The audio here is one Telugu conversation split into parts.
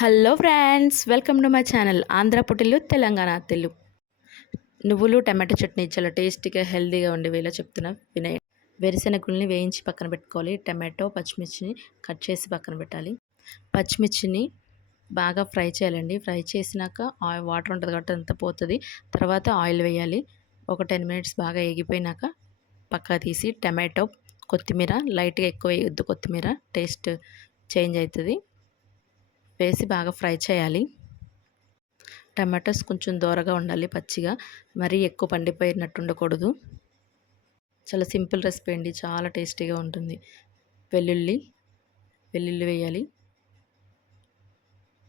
Hello friends, welcome to my channel Andhra పుట్టిల్లు తెలంగాణ అత్తిల్లు. నువ్వులు టమాటో చట్నీ చాలా టేస్టీగా హెల్తీగా ఉండే వేలో చెప్తున్నా వినేయండి. వేరుశెనగుల్ని వేయించి పక్కన పెట్టుకోవాలి. టమాటో పచ్చిమిర్చిని కట్ చేసి పక్కన పెట్టాలి. పచ్చిమిర్చిని బాగా ఫ్రై చేయాలండి. ఫ్రై చేసినాక వాటర్ ఉంటుంది కాబట్టి అంతా పోతుంది. తర్వాత ఆయిల్ వేయాలి. ఒక 10 మినిట్స్ బాగా ఎగిపోయినాక పక్కా తీసి టమాటో కొత్తిమీర లైట్గా ఎక్కువ వేయొద్దు, కొత్తిమీర టేస్ట్ చేంజ్ అవుతుంది, వేసి బాగా ఫ్రై చేయాలి. టమాటోస్ కొంచెం దోరగా ఉండాలి, పచ్చిగా, మరీ ఎక్కువ పండిపోయినట్టు ఉండకూడదు. చాలా సింపుల్ రెసిపీ అండి, చాలా టేస్టీగా ఉంటుంది. వెల్లుల్లి వేయాలి.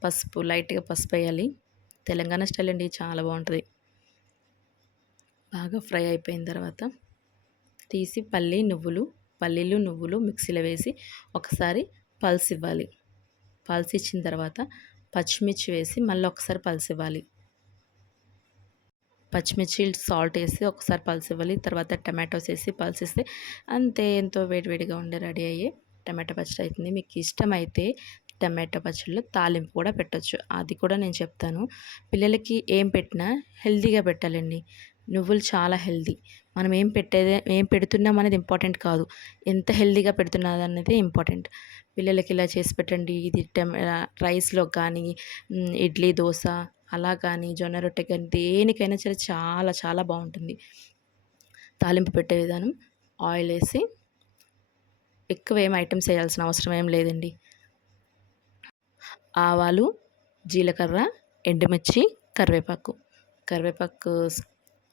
పసుపు, లైట్గా పసుపు వేయాలి. తెలంగాణ స్టైల్ అండి, చాలా బాగుంటుంది. బాగా ఫ్రై అయిపోయిన తర్వాత తీసి పల్లీలు నువ్వులు మిక్సీలో వేసి ఒకసారి పల్స్ ఇవ్వాలి. పల్స్ ఇచ్చిన తర్వాత పచ్చిమిర్చి వేసి మళ్ళీ ఒకసారి పల్స్ ఇవ్వాలి. పచ్చిమిర్చి సాల్ట్ వేసి ఒకసారి పల్స్ ఇవ్వాలి. తర్వాత టమాటోస్ వేసి పల్స్ ఇస్తే అంతే, ఎంతో వేడివేడిగా ఉండే రెడీ అయ్యే టమాటో పచ్చడి అవుతుంది. మీకు ఇష్టమైతే టమాటో పచ్చడిలో తాలింపు కూడా పెట్టచ్చు, అది కూడా నేను చెప్తాను. పిల్లలకి ఏం పెట్టినా హెల్తీగా పెట్టాలండి. నువ్వులు చాలా హెల్తీ. మనం ఏం పెడుతున్నాం అనేది ఇంపార్టెంట్ కాదు, ఎంత హెల్తీగా పెడుతున్నది అనేది ఇంపార్టెంట్. పిల్లలకి ఇలా చేసి పెట్టండి. ఇది రైస్లో కానీ, ఇడ్లీ దోశ అలా కానీ, జొన్న రొట్టె కానీ, దేనికైనా సరే చాలా చాలా బాగుంటుంది. తాలింపు పెట్టే విధానం: ఆయిల్ వేసి ఎక్కువ ఏం ఐటమ్స్ వేయాల్సిన అవసరం ఏం లేదండి. ఆవాలు, జీలకర్ర, ఎండుమిర్చి, కరివేపాకు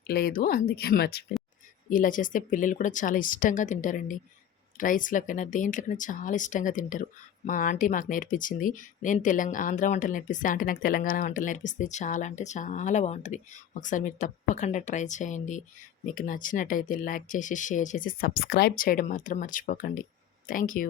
లేదు అందుకే మర్చిపోయింది. ఇలా చేస్తే పిల్లలు కూడా చాలా ఇష్టంగా తింటారండి. రైస్లోకైనా దేంట్లోకైనా చాలా ఇష్టంగా తింటారు. మా ఆంటీ మాకు నేర్పించింది. నేను ఆంధ్ర వంటలు నేర్పిస్తే ఆంటీ నాకు తెలంగాణ వంటలు నేర్పిస్తే చాలా అంటే చాలా బాగుంటుంది. ఒకసారి మీరు తప్పకుండా ట్రై చేయండి. మీకు నచ్చినట్టయితే లైక్ చేసి, షేర్ చేసి, సబ్స్క్రైబ్ చేయడం మాత్రం మర్చిపోకండి. Thank you.